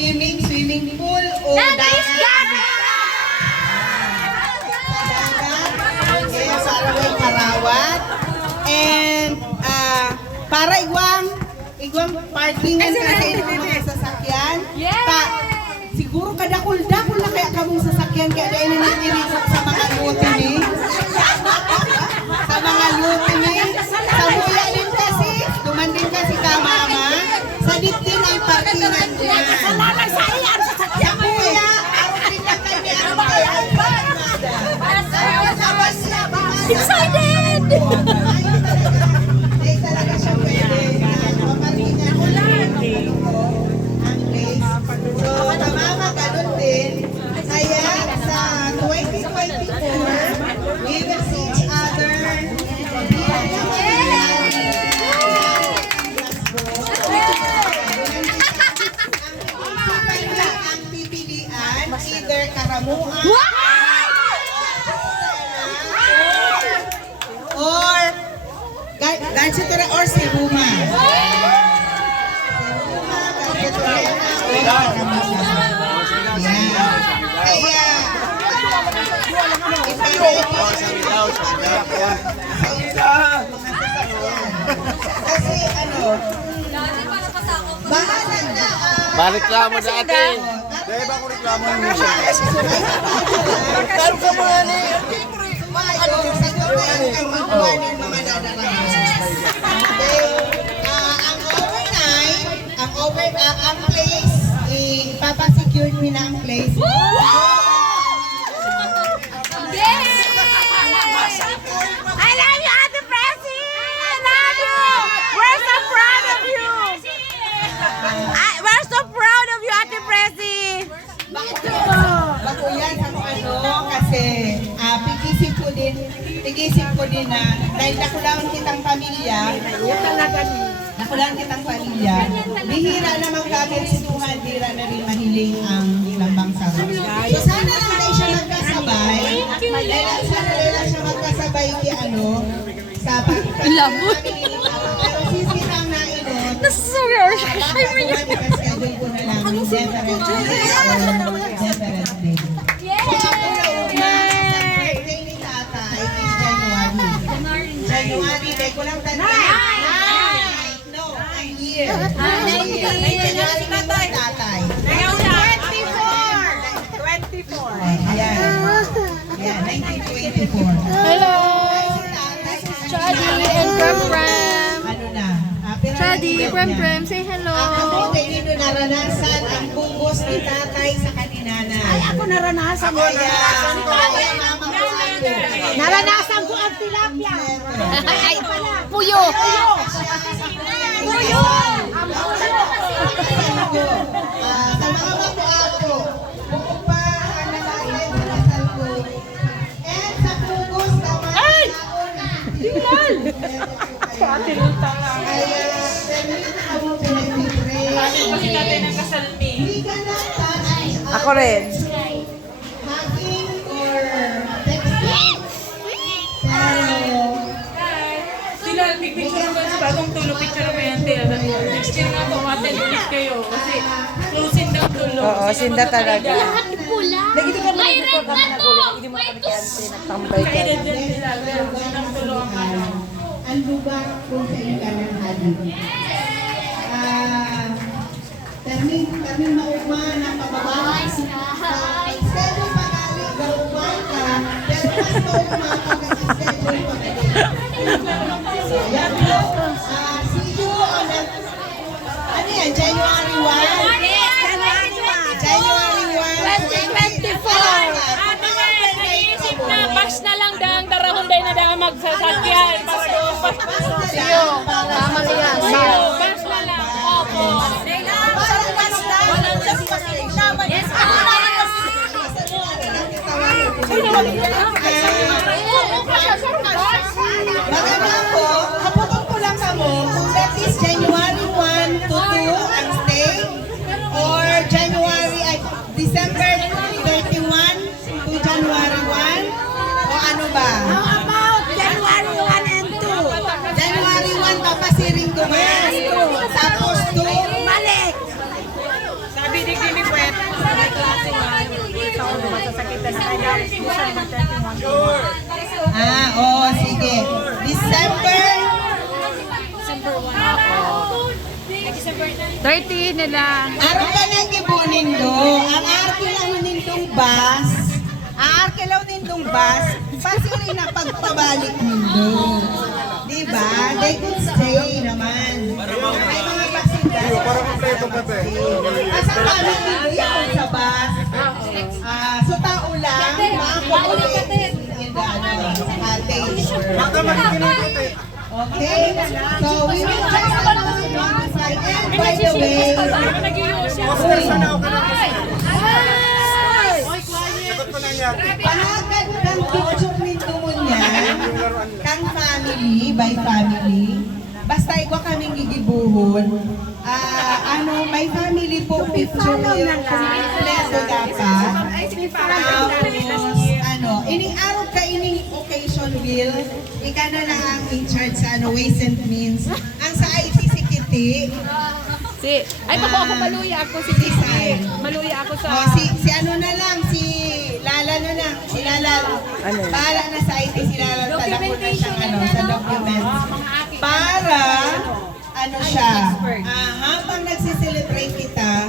Swimming pool o dagat? Yes, para may karawat. And para igwang parkingan kasi ng mga sasakyan. Siguro kadakul-dakul na kaya kamong sasakyan kaya dahil na nanirisok sa mga lutini. Sa mga lutini. Sa buya din kasi, duman din kasi ka mama. Sa diktin ang parkingan niya. Salamat sa iyan sa sakyan mo. Kuya, araw din na kami ang bayan. Excited! Ay talaga siya pwede. Maparkingan ko lang. Ang place. So, tamama ganun din. Kaya sa 2024, we will see each other. Ang pipilian, either karamuan, or gansitura or si Ruma. Kasi ano, bahala na. Baliklamo dati. Dahil ba ko reklamo mo siya? Karo ka mga ni. Ang place, ipapasecure mo na ang place. I love you, Ate Presi! I love you! We're so proud of you! We're so proud of you, Ate Presi! Bako yan ano, kasi tigisip ko din na dahil nakulangan kitang pamilya, bihira naman kami rituhan, bihira na rin mahiling ang lambang sarap. So sana lang na siya magkasabay, sana lang siya magkasabay sa pagpapalabot. Pero sisitang na ino, schedule ko na lang yung different days or different days. So ako na una, sa birthday ni tatay is January, day ko lang tanda. No, a year. January ni tatay. 24. Yan, 1924. Hello! Chadi Chadi and Prem. Ano na? Chadi, Prem, say hello. Ako din nito naranasan ang bungos ni tatay sa kaninanay. Ay, ako naranasan ko. Naranasan ko ang tilapia. Ay, puyo. Puyo! Sa mga mapuapo, pupupa ang nakalay mo na salpo. And sa bungos naman, ay! Tingnan! Pati luta nga. Kaya, ganito ako pinag-pray. Kasi natin ang kasalmi. Hindi ka na touch Ako rin. hugging or texting. Pero, Sila, picture mo sa bagong tulo. Picture mo yan, Tia. Next year nga po, attend ulit kayo. Kasi closing daw tulo. Oo, sinda talaga. Pula. Lagi di ka mga before ka mga gulo. Hindi mo nakalikiante. Nagtambay ka. Kaya dyan sila. Ang tulo ang ano. ang lugar kung saan ka ng halik. Termin maugma na pababa. Schedule pagali, maugma ka. Pero mas maugma ka kasi schedule pagali. See you on the, ano yan, January 1? January 1, 2024. Naisip na, bas na lang dang darahon day na dang magsasakyan. Siyo. Tama yan. Bas na lang. Opo. Yes, Maganda po, kaputok ko lang kamo kung that is January 1 to 2 ang stay or December 31 to January 1 o ano ba? How about January 1 and 2? January 1 papasiring ko ba? December 31. Oo, sige. December 30 na lang. Araw ka nang gibunin do. Ang arke lang nindong bus. Ang arke lang nindong bus. Pasiri na pagpabalik nindo. Diba? They could stay naman. May mga pasinda. Para kompleto ka, te. Asa kami hindi ako sa bus. So tao lang. Maakomoday in the days. Baka makikinig ko, te. Okay? So we will just notify. And by the way, Sana ako ka na. Sagot ko na yan. pahagad ng picture nito mo niyan, kang family, by family, basta igwa kaming gigibuhon, may family po picture yung kompleto dapat. Tapos, ining araw ka, ining occasion will, ika na lang ang in charge sa ways and means. Ang sa IT si Kitty, Ako maluya ako si Design. Maluya ako si ano na lang, si Lala na lang, si Lala. Bahala na sa IT si Lala, tala ko na siyang sa documents. Para, siya, habang nagsiselebrate kita,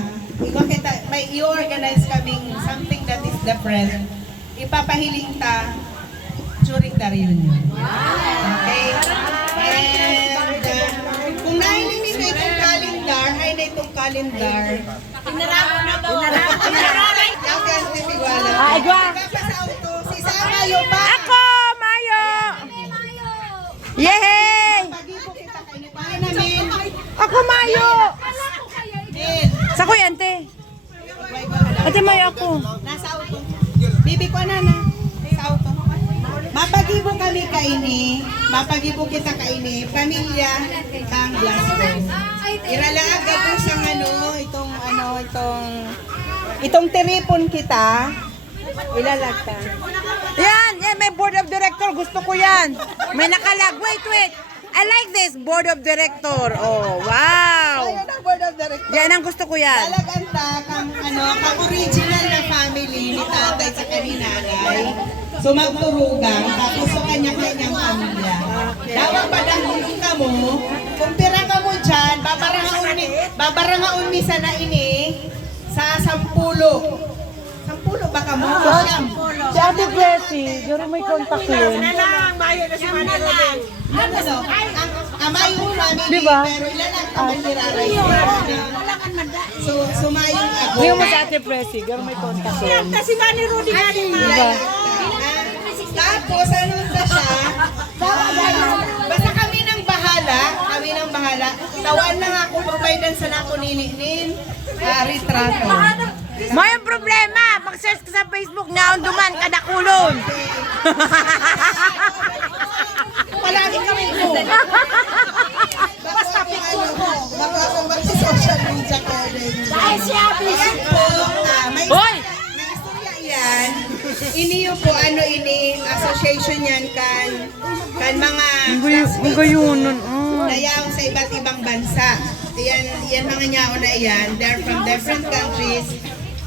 may i-organize kaming something that is different. Ipapahiling ta during the reunion. Okay? And, kung nahiling nito itong calendar, ay na itong calendar. Yakan, tipigwala. Igwa. Sa auto, si Samayo ba? Ako, Mayo! Yehey! Pag-ibo kita kayo ni Pahay namin. Ako, Mayo! Din. Sa ko yan, te. Ate, Mayo ako. Nasa auto. Bibi ko na. Sa auto. Mapagibo kami kaini. Mapagibo kita kaini. Pamilya kang Glasgow. Iralaag ako sa itong teripon kita. Ilalagta. Yan, may board of director. Gusto ko yan. May nakalag. Wait. I like this board of director. Oh, wow. Ayun ang board of directors. Yan ang gusto ko yan. Talagang kang original na family ni tatay sa kaninanay. So magturugang, tapos sa kanya-kanyang pamilya. Dawang padangin ka mo, kung pira ka mo dyan, babarangaon mi sana ini sa 10. 10 ba ka mo? Si Ate Blessy, gano'n may contact yun. Amayong family, Diba? pero ilan ang kamantiraray. So, sumayong ako. Hindi mo si Ate Blessy, gano'n may contact yun. Diba? Tapos, ano sa siya? Basta kami nang bahala. Tawan lang ako, providan sa nako nilinin. Retrato. May problema. Mag-search ka sa Facebook na duman kadakulon. Palagi kami po. Basta picture ko. Magkakambag sa social media ko din. Dahil siya, ayan po. May istorya yan. Iniyo po, association yan kan mga Gayunon. nayaw sa iba't ibang bansa. Yan mga nyao na yan. They're from different countries.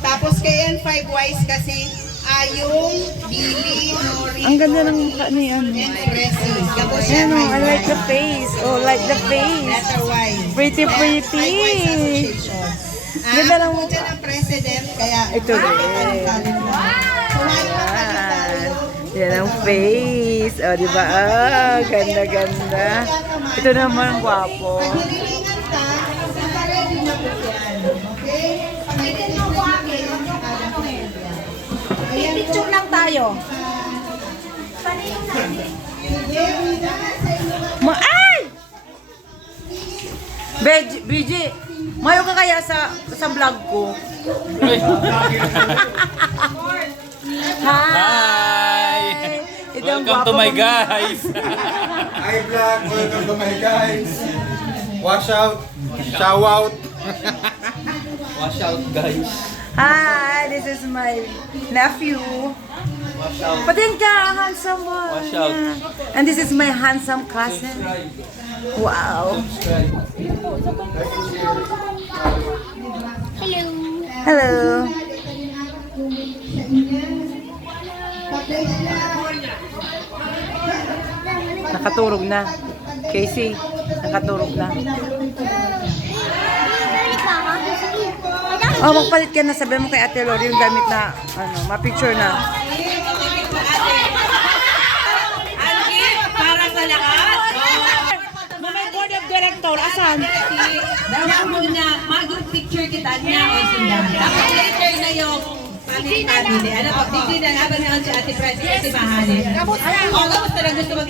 Tapos kayan 5 wise kasi Ayong, Billy, Nori, Ang ganda ng mukha ni ano. and Presi. Gabo siya. I like the face. Oh, like the face. Letter Y. Pretty. Ganda ng mukha. Ang president, kaya Ito din. Yan ang face. O, di ba? Ganda. Ito naman ang gwapo. Pag hinilingan ka, naka-ready na po yan. Okay? Pag hinilingan mo kami, Picture lang tayo. Ay! BG, mayo ka kaya sa vlog ko? Hi! Ito ang Welcome to gwapo my mong- guys! Hi vlog, welcome to my guys. Wash out, shout out. Wash out guys! Hi, this is my nephew. Wash out! Pating ka, handsome one. Watch out. Yeah. And this is my handsome cousin. Wow. Hello. Nakaturog na. Casey, nakaturog na. Oh, magpalit ka na. Sabi mo kay Ate Lori yung damit na, ano, ma-picture na. Para sa lahat. May board of director, asan? Dapat muna, mag-picture kita niya o sindahan. Tapos later na yung pamili. Ano pa, bigyan na habang naon si Ate President si Mahalin. Oh, tapos talaga gusto